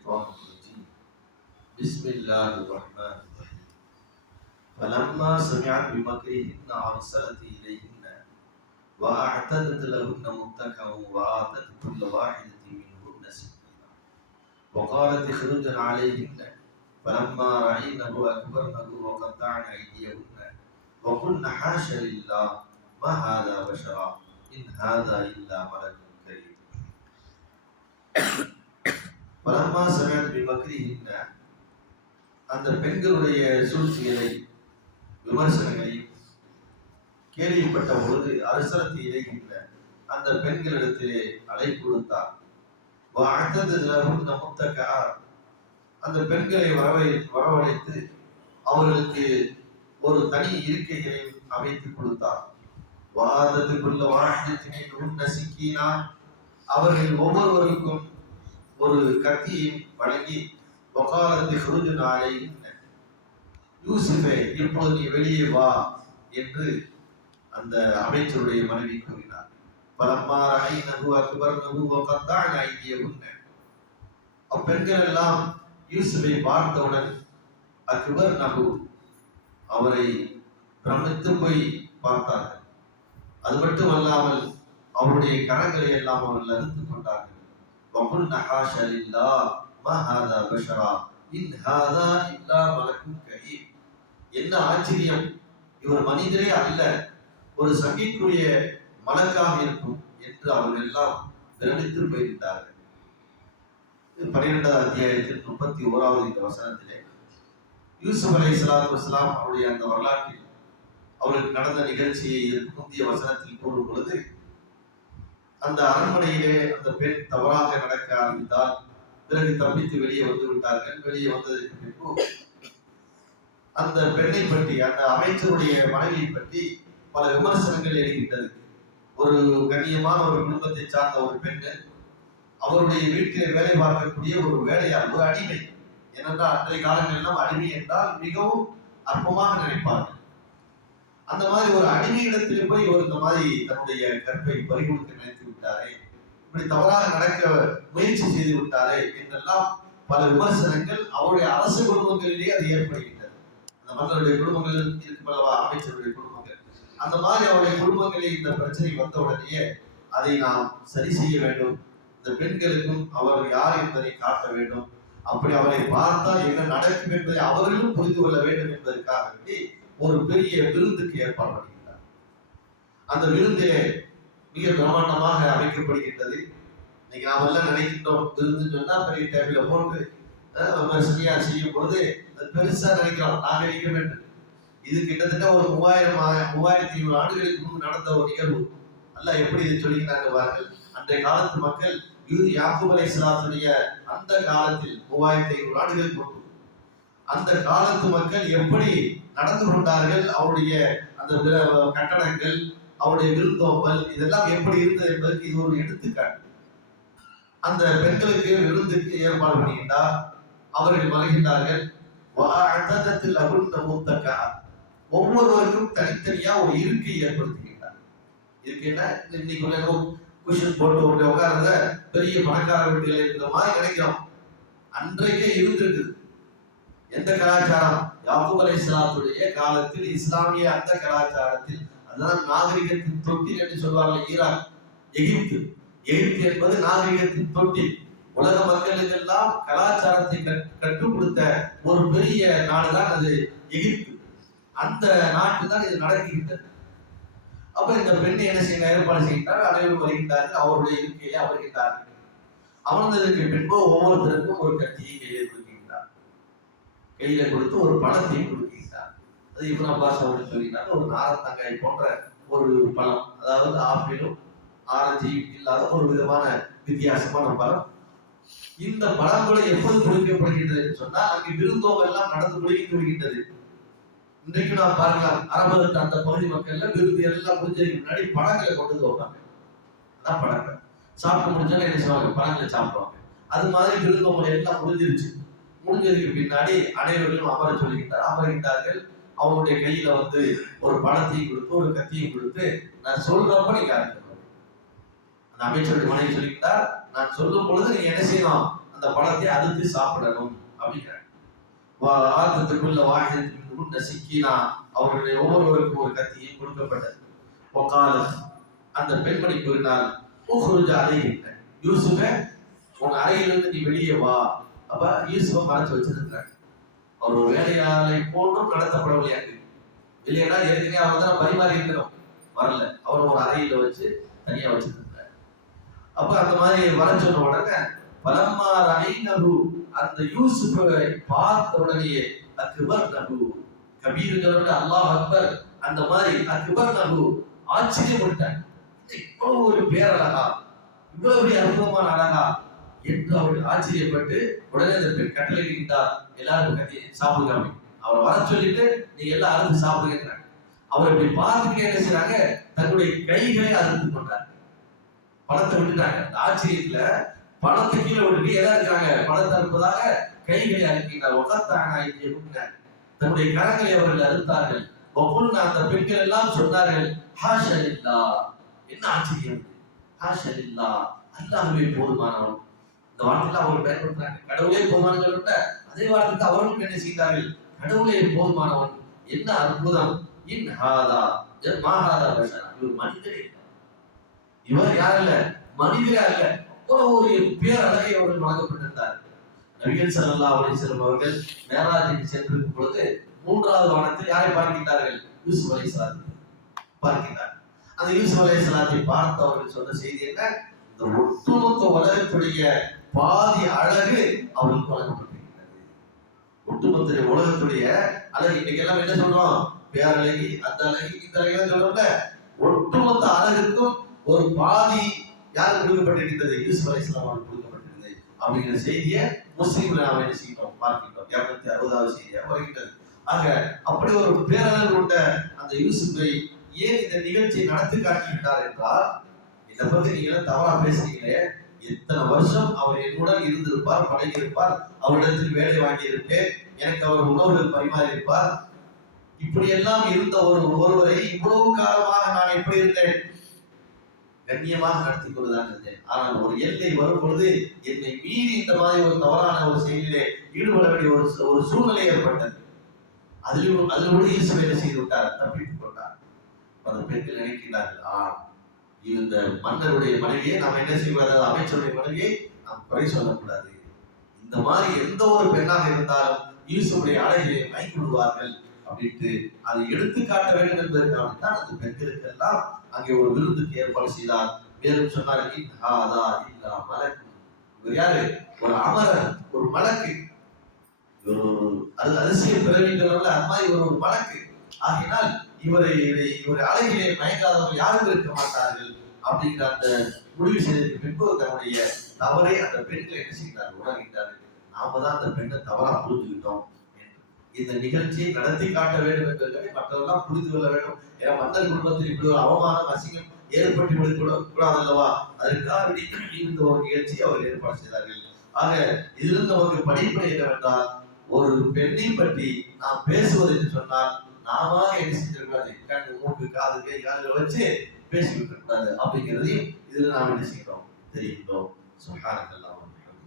الشيطان الرجيم. بسم الله الرحمن الرحيم. فلما سمعت بمكرهن أرسلت إليهن وأعتدت لهن متكئا وآتت كل واحدة منهن سكينا. وقالت اخرجن عليهن. فلما رأينه أكبرنه وقطعن أيديهن. وقلن حاش لله ما هذا بشرا؟ إن هذا إلا ملك. பலமா சமயத் பிமக்ரிஹின்ன அந்த பெண்களுடைய சூழ்ச்சிகளை விமர்சனங்களையும் கேள்விப்பட்ட பொழுது அரசரத்தை இறைகின்ற அந்த பெண்களிடத்திலே அழைப்பு கொடுத்தார். முத்தக. அந்த பெண்களை வரவை வரவழைத்து அவர்களுக்கு ஒரு தனி இருக்கைகளை அமைத்து கொடுத்தார். வாதத்துக்குள்ள வாழ்க்கை நசிக்கினா அவர்கள் ஒவ்வொருவருக்கும் ஒரு கத்தியை வழங்கி வக்காலத்தை ஹுருஜு நாளை யூசுஃபே இப்போது நீ வெளியே வா என்று அந்த அமைச்சருடைய மனைவி கூறினார். பலம்மா நகு அக்பர்னஹு ஐக்கிய உண்மை அப்பெண்கள் எல்லாம் யூசுஃபை பார்த்தவுடன் அக்பர் நகு அவரை பிரமித்து போய் பார்த்தார்கள். அது மட்டுமல்லாமல் அவருடைய கரங்களை எல்லாம் அவர்கள் அறுத்து கொண்டார்கள். وقلنا حاشا لله ما هذا بشرا إن هذا إلا ملك كريم என்ன ஆச்சரியம் இவர் மனிதரே அல்ல ஒரு சங்கிக்குரிய மலக்காக இருக்கும் என்று அவர்கள் எல்லாம் பிரமித்து போயிருந்தார்கள் பன்னிரெண்டாவது அத்தியாயத்தில் முப்பத்தி ஓராவது இந்த வசனத்திலே யூசுப் அலை சலாத்து வசலாம் அவருடைய அந்த வரலாற்றில் அவர்களுக்கு நடந்த நிகழ்ச்சியை இதற்கு முந்தைய வசனத்தில் கூறும் பொழுது அந்த அரண்மனையிலே அந்த பெண் தவறாக நடக்க ஆரம்பித்தால் பிறகு தப்பித்து வெளியே வந்து விட்டார்கள். வெளியே வந்ததற்கு பின்பு அந்த பெண்ணை பற்றி அந்த அமைச்சருடைய மனைவியை பற்றி பல விமர்சனங்கள் எழுகின்றது. ஒரு கண்ணியமான ஒரு குடும்பத்தை சார்ந்த ஒரு பெண்ணு அவருடைய வீட்டில் வேலை பார்க்கக்கூடிய ஒரு வேலையாள் ஒரு அடிமை. ஏனென்றால் அன்றைய காலங்களெல்லாம் அடிமை என்றால் மிகவும் அற்பமாக நினைப்பார்கள். அந்த மாதிரி ஒரு அடிமையிடத்தில் போய் இவர் இந்த மாதிரி தன்னுடைய கற்பை பறிகொடுக்க விட்டாரே. இப்படி தவறாக நடக்க முயற்சி செய்து விட்டாரே என்றெல்லாம் பல விமர்சனங்கள் அவருடைய அரசு குடும்பங்களிலேயே அது ஏற்படுகின்றது. அந்த மன்னருடைய குடும்பங்கள் இருக்கும் அல்லவா? அமைச்சருடைய குடும்பங்கள். அந்த மாதிரி அவருடைய குடும்பங்களில் இந்த பிரச்சனை வந்த உடனேயே அதை நாம் சரி செய்ய வேண்டும். இந்த பெண்களுக்கும் அவர் யார் என்பதை காட்ட வேண்டும். அப்படி அவரை பார்த்தால் என்ன நடக்கும் என்பதை அவர்களும் புரிந்து கொள்ள வேண்டும் என்பதற்காக வேண்டி ஒரு பெரிய விருந்துக்கு ஏற்பாடு பண்ணுகிறார் அந்த விருந்திலே மிக பிரமாண்டமாக அமைக்கப்படுகின்றது இன்னைக்கு நாம் எல்லாம் நினைக்கின்றோம் விருந்து சொன்னா பெரிய டேபிள போட்டு சரியா செய்யும் பொழுது பெருசா நினைக்கிறோம் நாகரிகம் வேண்டும் இது கிட்டத்தட்ட ஒரு மூவாயிரம் மூவாயிரத்தி ஐநூறு ஆண்டுகளுக்கு முன்பு நடந்த ஒரு நிகழ்வு. அல்ல எப்படி இதை சொல்லிக்கிறாங்க பாருங்கள். அன்றைய காலத்து மக்கள் யாக்கூப் அலை அந்த காலத்தில் மூவாயிரத்தி ஐநூறு ஆண்டுகளுக்கு முன்பு. அந்த காலத்து மக்கள் எப்படி நடந்து கொண்டார்கள் அவருடைய அந்த கட்டடங்கள் அவருடைய விருந்தோம்பல் இதெல்லாம் எப்படி இருந்தது என்பதற்கு இது ஒரு எடுத்துக்காட்டு. அந்த பெண்களுக்கு விருந்துக்கு ஏற்பாடு பண்ணுகின்றார் அவர்கள் வருகின்றார்கள் ஒவ்வொருவருக்கும் தனித்தனியா ஒரு இருக்கை ஏற்படுத்துகின்றார் இருக்குன்னா இன்னைக்கு குஷன் போட்டு உட்கார்ந்த பெரிய பணக்கார வீடுகள் இருக்கிற மாதிரி கிடைக்கிறோம் அன்றைக்கே இருந்திருக்குது. எந்த கலாச்சாரம்? யாபு அலை இஸ்லாத்துடைய காலத்தில் இஸ்லாமிய அந்த கலாச்சாரத்தில் அதுதான் நாகரிகத்தின் தொட்டி என்று சொல்வார்கள் ஈராக் எகிப்து. எகிப்து என்பது நாகரிகத்தின் தொட்டி உலக மக்களுக்கு எல்லாம் கலாச்சாரத்தை கற்றுக் கொடுத்த ஒரு பெரிய நாடுதான் அது எகிப்து. அந்த நாட்டில் தான் இது நடக்கின்றது அப்ப இந்த பெண்ணை என்ன செய்ய ஏற்பாடு செய்கின்றார் அனைவரும் வருகின்றார்கள். அவருடைய இருக்கையை அமர்கின்றார்கள். அமர்ந்ததற்கு பின்பு ஒவ்வொருத்தருக்கும் ஒரு கட்சியை கையில் கையில கொடுத்து ஒரு பழத்தையும் கொடுக்கிறார் அது இப்னா அப்பாஸ் அப்படின்னு சொல்லிட்டாங்க. ஒரு நாரத்தங்காய் போன்ற ஒரு பழம் அதாவது ஆப்பிளும் ஆரஞ்சு இல்லாத ஒரு விதமான வித்தியாசமான பழம் இந்த பழங்களை எப்போது கொடுக்கப்படுகின்றது என்று சொன்னால் அங்கு விருந்தோம் எல்லாம் நடந்து முடிந்து விடுகின்றது இன்றைக்கு நாம் பார்க்கலாம் அரபு அந்த பகுதி மக்கள்ல விருந்து எல்லாம் முடிஞ்சதுக்கு முன்னாடி பழங்களை கொண்டு வைப்பாங்க. அதான் பழங்கள். சாப்பிட்டு முடிஞ்சாலும் என்ன செய்வாங்க? பழங்களை சாப்பிடுவாங்க. அது மாதிரி விருந்தோம்பல் எல்லாம் முடிஞ்சிருச்சு. முடிஞ்சதுக்கு பின்னாடி அனைவர்களும் அமர சொல்லுகின்றார். அமர்கின்றார்கள். அவங்களுடைய கையில வந்து ஒரு பணத்தையும் கொடுத்து ஒரு கத்தியும் கொடுத்து நான் சொல்றப்ப நீங்க அந்த அமைச்சருடைய மனைவி சொல்லிக்கிட்டார் நான் சொல்லும் பொழுது நீங்க என்ன செய்யணும்? அந்த பணத்தை அறுத்து சாப்பிடணும் அப்படிங்கிறாங்க. ஆத்தத்துக்குள்ள வாகிதத்தின் சிக்கினா அவருடைய ஒவ்வொருவருக்கும் ஒரு கத்தியை கொடுக்கப்பட்டது. ஒக்கால. அந்த பெண்மணி கூறினால் ஊஹுருஜ அறைகின்ற யூசுஃப உன் அறையிலிருந்து நீ வெளியே வா. அப்ப யூசுஃப மறைச்சு வச்சிருக்கிறாங்க. அவர் ஒரு வேலையாளை போன்றும் நடத்தப்படவில்லையாங்க இல்லையா ஏற்கனவே அவர் தான் பரிமாறி இருக்கிறோம். வரல. அவர் ஒரு அறையில வச்சு தனியா வச்சிருந்தார் அப்ப அந்த மாதிரி வர சொன்ன உடனே பலம்மா ரணைநகு அந்த யூசுஃபை பார்த்த உடனேயே அக்பர் நகு கபீருங்களோட அல்லாஹ் அக்பர். அந்த மாதிரி அக்பர் நகு ஆச்சரியப்பட்டார் இவ்வளவு ஒரு பேரழகா இவ்வளவு அற்புதமான அழகா என்று அவர்கள் ஆச்சரியப்பட்டு உடனே அந்த பெண் கட்டளையிட்டார் எல்லாரும் கட்டி சாப்பிடுங்க அவரை வர சொல்லிட்டு நீங்க எல்லாம் அறுத்து சாப்பிடுங்கிறாங்க அவர் இப்படி பார்த்துட்டு என்ன செய்றாங்க? தன்னுடைய கைகளை அறுத்து கொண்டாங்க. பணத்தை விட்டுட்டாங்க. அந்த ஆச்சரியத்துல பணத்தை கீழே விட்டுட்டு எதா இருக்காங்க? பணத்தை அறுப்பதாக கைகளை அறுக்கின்றார். உகத்தாங்க இங்கே? தன்னுடைய கரங்களை அவர்கள் அறுத்தார்கள். ஒவ்வொன்று அந்த பெண்கள் எல்லாம் சொன்னார்கள் ஹாஷலில்லா என்ன ஆச்சரியம்? ஹாஷலில்லா அல்லாஹ்வே போதுமானவன். இந்த வார்த்தையில அவங்க பயன்படுத்துறாங்க கடவுளே போதுமானவர்கள் விட்ட அதே வார்த்தை அவர்களும் என்ன செய்தார்கள்? கடவுளே போதுமானவன் என்ன அற்புதம்? இன் ஹாதா என் மாஹாதா பஷரா. இவர் மனிதரே இவர் யார் இல்ல? மனிதரே அல்ல. அவ்வளவு ஒரு பேரழகை அவர்கள் வழங்கப்பட்டிருந்தார் நபிகள் சல்லா அலைஹி அவர்கள் மேராஜுக்கு சென்றிருக்கும் பொழுது மூன்றாவது வானத்தில் யாரை பார்க்கின்றார்கள்? யூசுப் அலைஹிஸ்ஸலாம் பார்க்கின்றார். அந்த யூசுப் அலைஹிஸ்ஸலாத்தை பார்த்து அவர்கள் சொன்ன செய்தி என்ன? இந்த ஒட்டுமொத்த உலகத்துடைய பாதி அழகு அவருக்கு வழங்கப்பட்டிருக்கிறது. ஒட்டுமொத்த உலகத்துடைய அழகு இன்னைக்கு எல்லாம் என்ன சொல்றோம் பேரழகி அந்த அழகி இந்த அழகி சொல்றோம்ல ஒட்டுமொத்த அழகுக்கும் ஒரு பாதி யார் கொடுக்கப்பட்டிருக்கிறது? யூசுப் அலைஹிஸ்ஸலாம் அவருக்கு கொடுக்கப்பட்டிருந்தது அப்படிங்கிற செய்தியை முஸ்லீம்ல நாம் என்ன செய்யணும்? பார்க்கின்றோம். இருநூத்தி அறுபதாவது செய்தியா வருகின்றது ஆக அப்படி ஒரு பேரழகு கொண்ட அந்த யூசுப்பை ஏன் இந்த நிகழ்ச்சியை நடத்தி காட்டிவிட்டார் என்றால் இதை பத்தி நீங்க தவறா பேசுறீங்களே. எத்தனை வருஷம் அவர் என்னுடன் இருந்திருப்பார் பழகியிருப்பார் அவரிடத்தில் வேலை வாங்கியிருப்பேன் எனக்கு அவர் உணவுகள் பரிமாறி இருப்பார் இப்படியெல்லாம் இருந்த ஒரு ஒருவரை இவ்வளவு காலமாக நான் எப்படி இருந்தேன்? கண்ணியமாக நடத்தி கொண்டுதான் இருந்தேன். ஆனால் ஒரு எல்லை வரும் பொழுது என்னை மீறி இந்த மாதிரி ஒரு தவறான ஒரு செயலிலே ஈடுபட வேண்டிய ஒரு ஒரு சூழ்நிலை ஏற்பட்டது. அதிலும் அதில் கூட ஈஸ்வரன் செய்து விட்டார் தப்பித்துக் கொண்டார் அந்த பெண்கள் நினைக்கிறார்கள் ஆ இந்த மன்னருடைய மனைவியை நாம் என்ன செய்வார் அதாவது அமைச்சருடைய மனைவியை நாம் குறை சொல்லக்கூடாது. இந்த மாதிரி எந்த ஒரு பெண்ணாக இருந்தாலும் யூசுடைய அழகிலே வாங்கி விடுவார்கள் அப்படின்ட்டு அதை எடுத்து காட்ட வேண்டும் என்பதற்காக தான் அந்த பெண்களுக்கெல்லாம் அங்கே ஒரு விருந்துக்கு ஏற்பாடு செய்தார். மேலும் சொன்னார் இன்ஹாதா இல்லா மலக்கு. இவர் யாரு? ஒரு அமரர் ஒரு மலக்கு. ஒரு அது அதிசய பிறவிகள் அது மாதிரி ஒரு ஒரு மலக்கு. ஆகினால் இவரை இவரை- இவரை அழகிலே மயங்காதவர்கள் யாரும் இருக்க மாட்டார்கள் அப்படிங்கிற அந்த முடிவு செய்ததற்கு பின்பு தன்னுடைய தவறை அந்த பெண்கள் என்ன செய்கிறார்கள் உணர்கின்றார்கள். நாம தான் அந்த பெண்ணை தவறா புரிஞ்சுக்கிட்டோம் இந்த நிகழ்ச்சியை நடத்தி காட்ட வேண்டும் என்பதற்காக மற்றவர்களாம் புரிந்து கொள்ள வேண்டும். ஏன்னா மன்னர் குடும்பத்தில் இப்படி ஒரு அவமானம் அசிங்கம் ஏற்பட்டு விடக் கூடாது அல்லவா அதற்காக இந்த ஒரு நிகழ்ச்சியை அவர் ஏற்பாடு செய்தார்கள். ஆக இதிலிருந்து நமக்கு படிப்பனை என்னவென்றால் ஒரு பெண்ணை பற்றி நாம் பேசுவது என்று சொன்னால் நாம என்ன செஞ்சிடக்கூடாது கண்ணு மூக்கு காது கை காதுகளை வச்சு பேசிக்கிட்டு கூடாது அப்படிங்கிறதையும் இதுல நாம் என்ன செய்கிறோம்? தெரிகின்றோம் சுகாரத்தெல்லாம்